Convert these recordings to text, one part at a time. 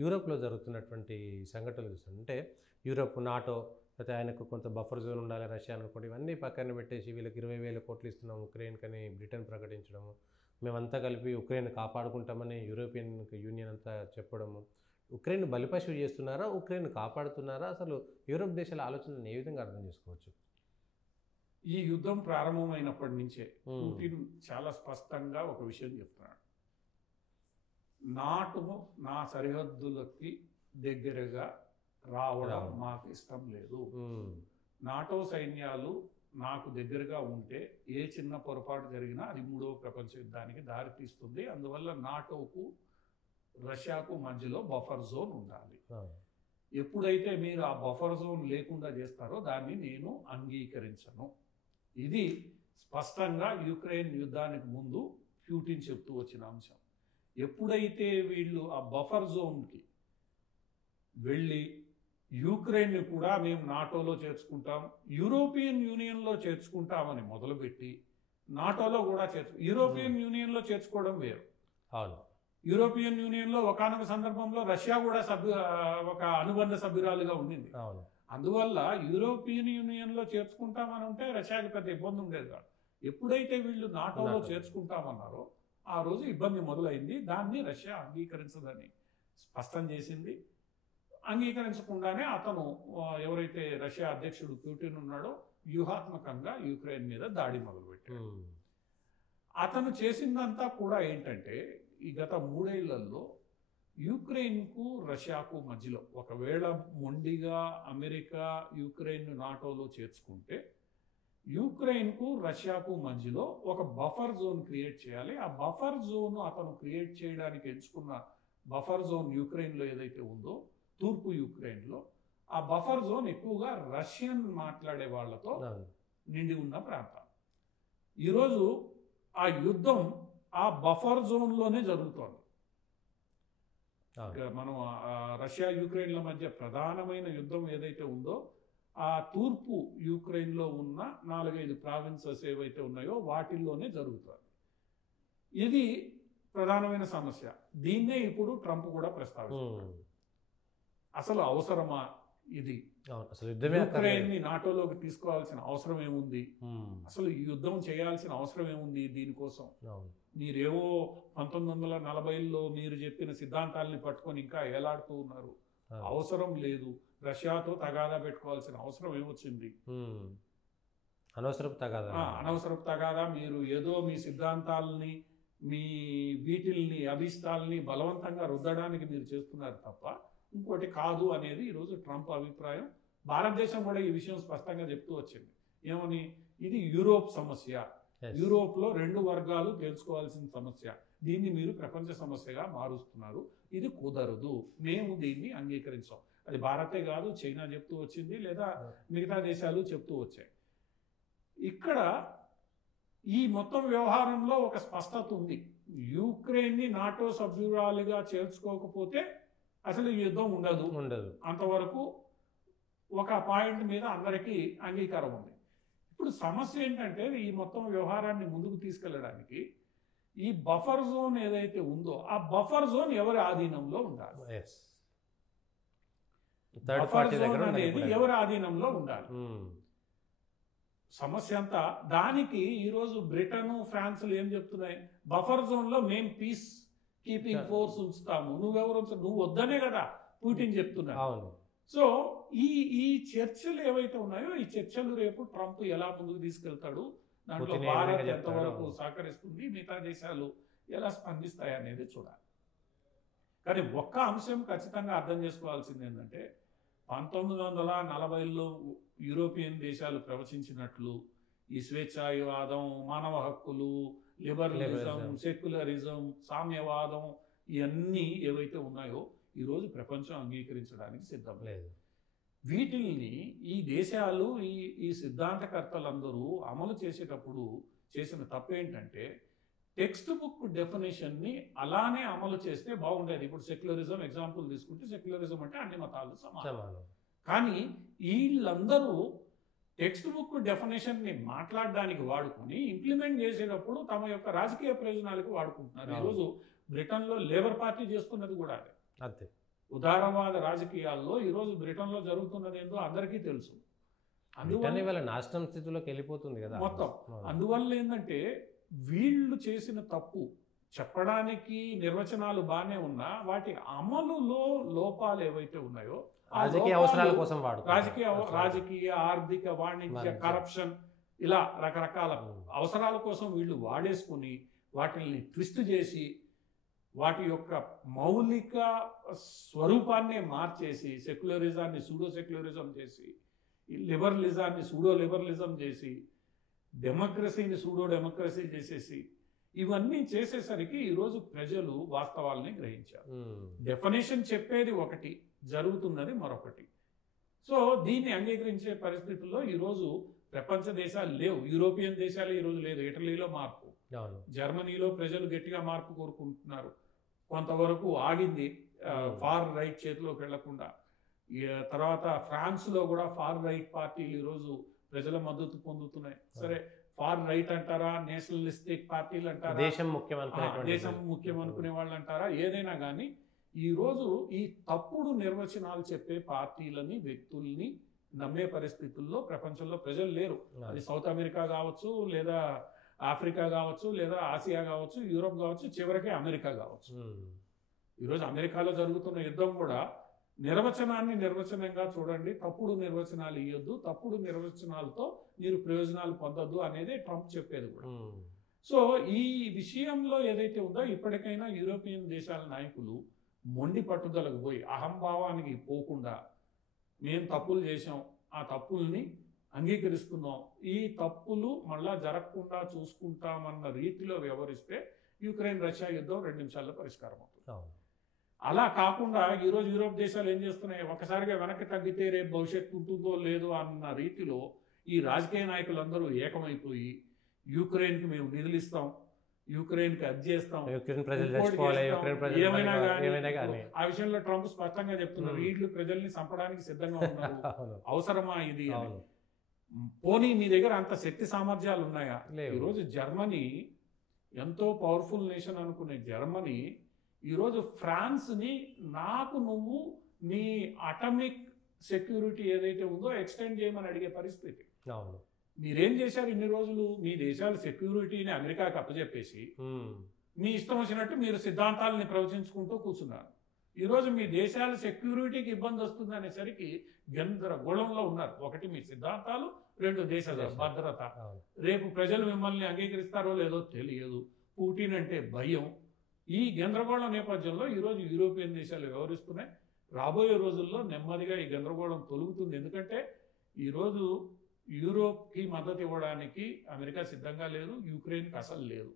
యూరోప్‌లో జరుగుతున్నటువంటి సంఘటనలు చూస్తుంటే యూరోప్, నాటో లేకపోతే ఆయనకు కొంత బఫర్ జోన్ ఉండాలి రష్యా అనుకోండి. ఇవన్నీ పక్కన పెట్టేసి వీళ్ళకి 20,000 కోట్లు ఇస్తున్నాం ఉక్రెయిన్‌కని బ్రిటన్ ప్రకటించడము. మేమంతా కలిపి ఉక్రెయిన్ కాపాడుకుంటామని యూరోపియన్ యూనియన్ అంతా చెప్పడము. ఉక్రెయిన్‌ని బలిపశువు చేస్తున్నారా? ఉక్రెయిన్‌ని కాపాడుతున్నారా? అసలు యూరోప్ దేశాల ఆలోచనలను ఏ విధంగా అర్థం చేసుకోవచ్చు? ఈ యుద్ధం ప్రారంభమైనప్పటి నుంచే హ్మ్. పుటిన్ చాలా స్పష్టంగా ఒక విషయం చెప్తున్నాడు. నాటో నా సరిహద్దులకి దగ్గరగా రావడం మాకు ఇష్టం లేదు. హ్మ్. నాటో సైన్యాలు నాకు దగ్గరగా ఉంటే ఏ చిన్న పొరపాటు జరిగినా అది మూడవ ప్రపంచ యుద్ధానికి దారితీస్తుంది. అందువల్ల నాటోకు రష్యాకు మధ్యలో బఫర్ జోన్ ఉండాలి. ఆ! ఎప్పుడైతే మీరు ఆ బఫర్ జోన్ లేకుండా చేస్తారో దాన్ని నేను అంగీకరించను. ఇది స్పష్టంగా యుక్రెయిన్ యుద్ధానికి ముందు ప్యూటిన్ చెప్తూ వచ్చిన అంశం. ఎప్పుడైతే వీళ్ళు ఆ బఫర్ జోన్కి వెళ్ళి యుక్రెయిన్ని కూడా మేము నాటోలో చేర్చుకుంటాం, యూరోపియన్ యూనియన్లో చేర్చుకుంటామని మొదలుపెట్టి నాటోలో కూడా యూరోపియన్ యూనియన్లో చేర్చుకోవడం వేరు. అవును. యూరోపియన్ యూనియన్లో ఒకానొక సందర్భంలో రష్యా కూడా ఒక అనుబంధ సభ్యురాలుగా ఉండింది. అవును. అందువల్ల యూరోపియన్ యూనియన్లో చేర్చుకుంటామని ఉంటే రష్యాకి పెద్ద ఇబ్బంది ఉండేది కాదు. ఎప్పుడైతే వీళ్ళు నాటోలో చేర్చుకుంటామన్నారో ఆ రోజు ఇబ్బంది మొదలైంది. దాన్ని రష్యా అంగీకరించదని స్పష్టం చేసింది. అంగీకరించకుండానే అతను ఎవరైతే రష్యా అధ్యక్షుడు పుటిన్ ఉన్నాడో వ్యూహాత్మకంగా యుక్రెయిన్ మీద దాడి మొదలుపెట్టాడు. అతను చేసిందంతా కూడా ఏంటంటే ఈ గత 3 ఏళ్లలో యుక్రెయిన్కు రష్యాకు మధ్యలో ఒకవేళ మొండిగా అమెరికా యుక్రెయిన్ నాటోలో చేర్చుకుంటే యుక్రెయిన్కు రష్యాకు మధ్యలో ఒక బఫర్ జోన్ క్రియేట్ చేయాలి. ఆ బఫర్ జోన్ అతను క్రియేట్ చేయడానికి ఎంచుకున్న బఫర్ జోన్ యుక్రెయిన్లో ఏదైతే ఉందో తూర్పు యుక్రెయిన్లో ఆ బఫర్ జోన్ ఎక్కువగా రష్యన్ మాట్లాడే వాళ్ళతో నిండి ఉన్న ప్రాంతం. ఈరోజు ఆ యుద్ధం ఆ బఫర్ జోన్లోనే జరుగుతోంది. మనం రష్యా యుక్రెయిన్ల మధ్య ప్రధానమైన యుద్ధం ఏదైతే ఉందో ఆ తూర్పు యుక్రెయిన్లో ఉన్న 4-5 ప్రావిన్సెస్ ఏవైతే ఉన్నాయో వాటిల్లోనే జరుగుతుంది. ఇది ప్రధానమైన సమస్య. దీన్నే ఇప్పుడు ట్రంప్ కూడా ప్రస్తావిస్తున్నారు. అసలు అవసరమా ఇది? యుక్రెయిన్ని నాటోలోకి తీసుకోవాల్సిన అవసరం ఏముంది? అసలు ఈ యుద్ధం చేయాల్సిన అవసరం ఏముంది దీనికోసం? మీరేవో 1940లో మీరు చెప్పిన సిద్ధాంతాలని పట్టుకొని ఇంకా ఏలాడుతూ ఉన్నారు. అవసరం లేదు. రష్యాతో తగాదా పెట్టుకోవాల్సిన అవసరం ఏమొచ్చింది? అనవసరపు తగాదా. మీరు ఏదో మీ సిద్ధాంతాలని మీ వీటిల్ని అభిష్టాలని బలవంతంగా రుద్దడానికి మీరు చేస్తున్నారు తప్ప ఇంకోటి కాదు అనేది ఈరోజు ట్రంప్ అభిప్రాయం. భారతదేశం కూడా ఈ విషయం స్పష్టంగా చెప్తూ వచ్చింది. ఏమని? ఇది యూరోప్ సమస్య. యూరోప్లో 2 వర్గాలు తెలుసుకోవాల్సిన సమస్య. దీన్ని మీరు ప్రపంచ సమస్యగా మారుస్తున్నారు. ఇది కుదరదు. మేము దీన్ని అంగీకరించాం. అది భారతే కాదు, చైనా చెప్తూ వచ్చింది, లేదా మిగతా దేశాలు చెప్తూ వచ్చాయి. ఇక్కడ ఈ మొత్తం వ్యవహారంలో ఒక స్పష్టత ఉంది. యుక్రెయిన్ని నాటో సభ్యురాలుగా చేర్చుకోకపోతే అసలు ఈ యుద్ధం ఉండదు. అంతవరకు ఒక పాయింట్ మీద అందరికీ అంగీకారం ఉంది. ఇప్పుడు సమస్య ఏంటంటే ఈ మొత్తం వ్యవహారాన్ని ముందుకు తీసుకెళ్ళడానికి ఈ బఫర్ జోన్ ఏదైతే ఉందో ఆ బఫర్ జోన్ ఎవరి ఆధీనంలో ఉండాలి? బఫర్ జోన్ అనేది ఎవరి ఆధీనంలో ఉండాలి? సమస్య అంతా దానికి ఈరోజు బ్రిటన్, ఫ్రాన్స్లు ఏం చెప్తున్నాయి? బఫర్ జోన్లో మేము పీస్ కీపింగ్ ఫోర్స్ ఉంచుతాము. నువ్వు వద్దనే కదా పుటిన్ చెప్తున్నాడు. సో ఈ చర్చలు ఏవైతే ఉన్నాయో ఈ చర్చలు రేపు ట్రంప్ ఎలా ముందుకు తీసుకెళ్తాడు, దాంట్లో భారత్ ఎంతవరకు సహకరిస్తుంది, మిగతా దేశాలు ఎలా స్పందిస్తాయి అనేది చూడాలి. కానీ ఒక్క అంశం ఖచ్చితంగా అర్థం చేసుకోవాల్సింది ఏంటంటే 1940లో యూరోపియన్ దేశాలు ప్రవచించినట్లు ఈ స్వేచ్ఛాయువాదం, మానవ హక్కులు, లిబరలిజం, సెక్యులరిజం, సామ్యవాదం ఇవన్నీ ఏవైతే ఉన్నాయో ఈరోజు ప్రపంచం అంగీకరించడానికి సిద్ధం లేదు. వీటిల్ని ఈ దేశాలు ఈ సిద్ధాంతకర్తలందరూ అమలు చేసేటప్పుడు చేసిన తప్పేంటంటే టెక్స్ట్ బుక్ డెఫినేషన్ని అలానే అమలు చేస్తే బాగుండేది. ఇప్పుడు సెక్యులరిజం ఎగ్జాంపుల్ తీసుకుంటే సెక్యులరిజం అంటే అన్ని మతాలు సమానం. కానీ వీళ్ళందరూ టెక్స్ట్ బుక్ డెఫినేషన్ని మాట్లాడడానికి వాడుకొని ఇంప్లిమెంట్ చేసేటప్పుడు తమ యొక్క రాజకీయ ప్రయోజనాలకు వాడుకుంటున్నారు. ఈరోజు బ్రిటన్లో లేబర్ పార్టీ చేస్తున్నది కూడా అదే. ఉదారవాద రాజకీయాల్లో ఈరోజు బ్రిటన్లో జరుగుతున్నది ఏందో అందరికీ తెలుసు. అందువల్ల ఇవాళ నాశనం స్థితిలోకి వెళ్ళిపోతుంది కదా మొత్తం. అందువల్ల ఏంటంటే వీళ్ళు చేసిన తప్పు చెప్పడానికి నిర్వచనాలు బాగానే ఉన్నా వాటి అమలులో లోపాలు ఏవైతే ఉన్నాయో రాజకీయ అవసరాల కోసం రాజకీయ ఆర్థిక వాణిజ్య కరప్షన్ ఇలా రకరకాల అవసరాల కోసం వీళ్ళు వాడేసుకుని వాటిని ట్విస్ట్ చేసి వాటి యొక్క మౌలిక స్వరూపాన్నే మార్చేసి సెక్యులరిజాన్ని సూడో సెక్యులరిజం చేసి లిబరలిజాన్ని సూడో లిబరలిజం చేసి డెమోక్రసీని సూడో డెమోక్రసీ చేసేసి ఇవన్నీ చేసేసరికి ఈరోజు ప్రజలు వాస్తవాలని గ్రహించారు. డెఫినేషన్ చెప్పేది ఒకటి, జరుగుతున్నది మరొకటి. సో దీన్ని అంగీకరించే పరిస్థితుల్లో ఈరోజు ప్రపంచ దేశాలు లేవు. యూరోపియన్ దేశాలు ఈరోజు లేదు. ఇటలీలో మార్పు, జర్మనీలో ప్రజలు గట్టిగా మార్పు కోరుకుంటున్నారు. కొంతవరకు ఆగింది ఫార్ రైట్ చేతిలోకి వెళ్లకుండా. తర్వాత ఫ్రాన్స్లో కూడా ఫార్ రైట్ పార్టీలు ఈరోజు ప్రజల మద్దతు పొందుతున్నాయి. సరే, ఫార్ రైట్ అంటారా, నేషనలిస్టిక్ పార్టీలు అంటారా, దేశం ముఖ్యం అనుకునే వాళ్ళు అంటారా, ఏదైనా కానీ ఈరోజు ఈ తప్పుడు నిర్వచనాలు చెప్పే పార్టీలని వ్యక్తుల్ని నమ్మే పరిస్థితుల్లో ప్రపంచంలో ప్రజలు లేరు. అది సౌత్ అమెరికా కావచ్చు, లేదా ఆఫ్రికా కావచ్చు, లేదా ఆసియా కావచ్చు, యూరోప్ కావచ్చు, చివరికి అమెరికా కావచ్చు. ఈరోజు అమెరికాలో జరుగుతున్న యుద్ధం కూడా నిర్వచనాన్ని నిర్వచనంగా చూడండి, తప్పుడు నిర్వచనాలు ఇవ్వద్దు, తప్పుడు నిర్వచనాలతో మీరు ప్రయోజనాలు పొందొద్దు అనేది ట్రంప్ చెప్పేది కూడా. సో ఈ విషయంలో ఏదైతే ఉందో ఇప్పటికైనా యూరోపియన్ దేశాల నాయకులు మొండి పట్టుదలకు పోయి అహంభావానికి పోకుండా మేము తప్పులు చేసాం, ఆ తప్పుల్ని అంగీకరిస్తున్నాం, ఈ తప్పులు మళ్ళా జరగకుండా చూసుకుంటామన్న రీతిలో వ్యవహరిస్తే యుక్రెయిన్ రష్యా యుద్ధం 2 నిమిషాల్లో పరిష్కారం అవుతుంది. అలా కాకుండా ఈరోజు యూరోప్ దేశాలు ఏం చేస్తున్నాయి, ఒకసారిగా వెనక్కి తగ్గితే రేపు భవిష్యత్తు ఉంటుందో లేదో అన్న రీతిలో ఈ రాజకీయ నాయకులందరూ ఏకమైపోయి యుక్రెయిన్కి మేము నిధులు ఇస్తాం, యుక్రెయిన్కి అది చేస్తాం, ఏమైనా కానీ ఆ విషయంలో ట్రంప్ స్పష్టంగా చెప్తున్నారు, వీళ్ళు ప్రజల్ని చంపడానికి సిద్ధంగా ఉన్నారు, అవసరమా ఇది అని. పోనీ మీ దగ్గర అంత శక్తి సామర్థ్యాలు ఉన్నాయా? ఈరోజు జర్మనీ ఎంతో పవర్ఫుల్ నేషన్ అనుకునే జర్మనీ ఈరోజు ఫ్రాన్స్ని నాకు నువ్వు నీ అటమిక్ సెక్యూరిటీ ఏదైతే ఉందో ఎక్స్టెండ్ చేయమని అడిగే పరిస్థితి. మీరేం చేశారు ఇన్ని రోజులు? మీ దేశాల సెక్యూరిటీని అమెరికాకి అప్పచెప్పేసి మీ ఇష్టం వచ్చినట్టు మీరు సిద్ధాంతాలని ప్రవచించుకుంటూ కూర్చున్నారు. ఈరోజు మీ దేశాల సెక్యూరిటీకి ఇబ్బంది వస్తుంది అనేసరికి గందరగోళంలో ఉన్నారు. ఒకటి మీ సిద్ధాంతాలు, 2 దేశాల భద్రత. రేపు ప్రజలు మిమ్మల్ని అంగీకరిస్తారో లేదో తెలియదు. పుటిన్ అంటే భయం. ఈ గందరగోళం నేపథ్యంలో ఈరోజు యూరోపియన్ దేశాలు వ్యవహరిస్తున్నాయి. రాబోయే రోజుల్లో నెమ్మదిగా ఈ గందరగోళం తొలుగుతుంది. ఎందుకంటే ఈరోజు యూరోప్కి మద్దతు ఇవ్వడానికి అమెరికా సిద్ధంగా లేదు, యుక్రెయిన్కి అసలు లేదు.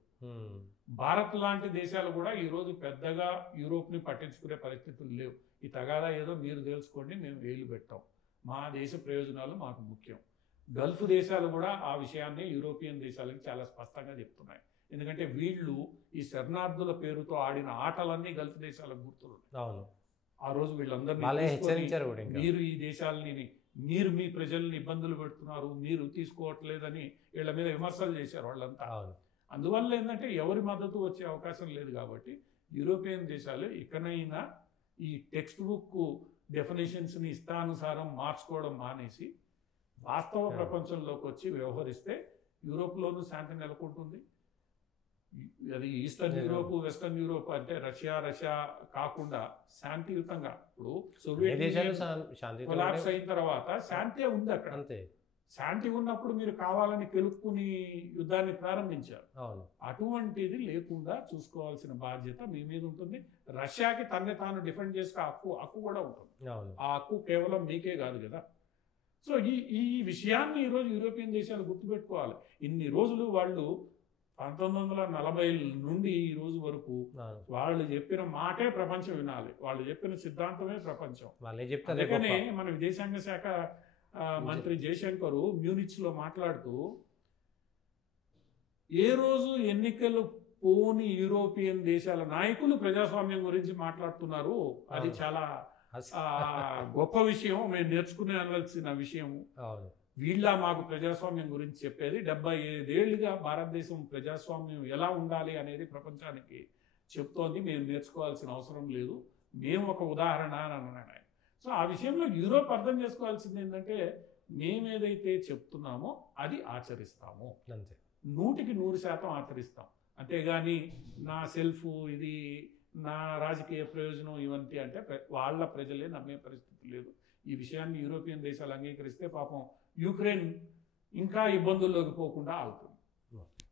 భారత్ లాంటి దేశాలు కూడా ఈరోజు పెద్దగా యూరోప్ని పట్టించుకునే పరిస్థితులు లేవు. ఈ తగాదా ఏదో మీరు తెలుసుకోండి, మేము వేలు పెట్టాం, మా దేశ ప్రయోజనాలు మాకు ముఖ్యం. గల్ఫ్ దేశాలు కూడా ఆ విషయాన్ని యూరోపియన్ దేశాలకు చాలా స్పష్టంగా చెప్తున్నాయి. ఎందుకంటే వీళ్ళు ఈ శరణార్థుల పేరుతో ఆడిన ఆటలన్నీ గల్ఫ్ దేశాలకు గుర్తున్నాయి. ఆ రోజు వీళ్ళందరినీ మీరు ఈ దేశాలని మీరు మీ ప్రజల్ని ఇబ్బందులు పెడుతున్నారు, మీరు తీసుకోవట్లేదని వీళ్ళ మీద విమర్శలు చేశారు వాళ్ళంతా. అందువల్ల ఏంటంటే ఎవరి మద్దతు వచ్చే అవకాశం లేదు. కాబట్టి యూరోపియన్ దేశాలు ఇకనైనా ఈ టెక్స్ట్ బుక్ డెఫినేషన్స్ని ఇష్టానుసారం మార్చుకోవడం మానేసి వాస్తవ ప్రపంచంలోకి వచ్చి వ్యవహరిస్తే యూరోప్లోనూ శాంతి నెలకొంటుంది. అది ఈస్టర్న్ యూరోప్, వెస్టర్న్ యూరోప్ అంటే రష్యా కాకుండా శాంతియుతంగా, ఇప్పుడు సోవియట్ కొలాప్స్ అయిన తర్వాత శాంతి ఉంది అక్కడ. శాంతి ఉన్నప్పుడు మీరు కావాలని కెలుక్కుని యుద్ధాన్ని ప్రారంభించారు. అటువంటిది లేకుండా చూసుకోవాల్సిన బాధ్యత మీ మీద ఉంటుంది. రష్యాకి తనని తాను డిఫెండ్ చేసుకునే హక్కు కూడా ఉంటుంది. ఆ హక్కు కేవలం మీకే కాదు కదా. సో ఈ విషయాన్ని ఈరోజు యూరోపియన్ దేశాలు గుర్తుపెట్టుకోవాలి. ఇన్ని రోజులు వాళ్ళు 1940 నుండి ఈ రోజు వరకు వాళ్ళు చెప్పిన మాటే ప్రపంచం వినాలి, వాళ్ళు చెప్పిన సిద్ధాంతమే ప్రపంచం. అందుకనే మన విదేశాంగ శాఖ మంత్రి జయశంకర్ మ్యూనిచ్లో మాట్లాడుతూ, ఏ రోజు ఎన్నికలు పోని యూరోపియన్ దేశాల నాయకులు ప్రజాస్వామ్యం గురించి మాట్లాడుతున్నారు, అది చాలా గొప్ప విషయం, మేము నేర్చుకునేవలసిన విషయం. వీళ్ళ మాకు ప్రజాస్వామ్యం గురించి చెప్పేది. 75 ఏళ్లుగా భారతదేశం ప్రజాస్వామ్యం ఎలా ఉండాలి అనేది ప్రపంచానికి చెప్తోంది. మేము నేర్చుకోవాల్సిన అవసరం లేదు. మేము ఒక ఉదాహరణ అని అన్నాడు ఆయన. సో ఆ విషయంలో యూరోప్ అర్థం చేసుకోవాల్సింది ఏంటంటే మేమేదైతే చెప్తున్నామో అది ఆచరిస్తాము, అంతే. 100% ఆచరిస్తాం. అంతేగాని నా సెల్ఫ్ ఇది, నా రాజకీయ ప్రయోజనం ఇవంటి అంటే వాళ్ళ ప్రజలే నమ్మే పరిస్థితి లేదు. ఈ విషయాన్ని యూరోపియన్ దేశాలు అంగీకరిస్తే పాపం యుక్రెయిన్ ఇంకా ఇబ్బందుల్లోకి పోకుండా ఆగుతుంది.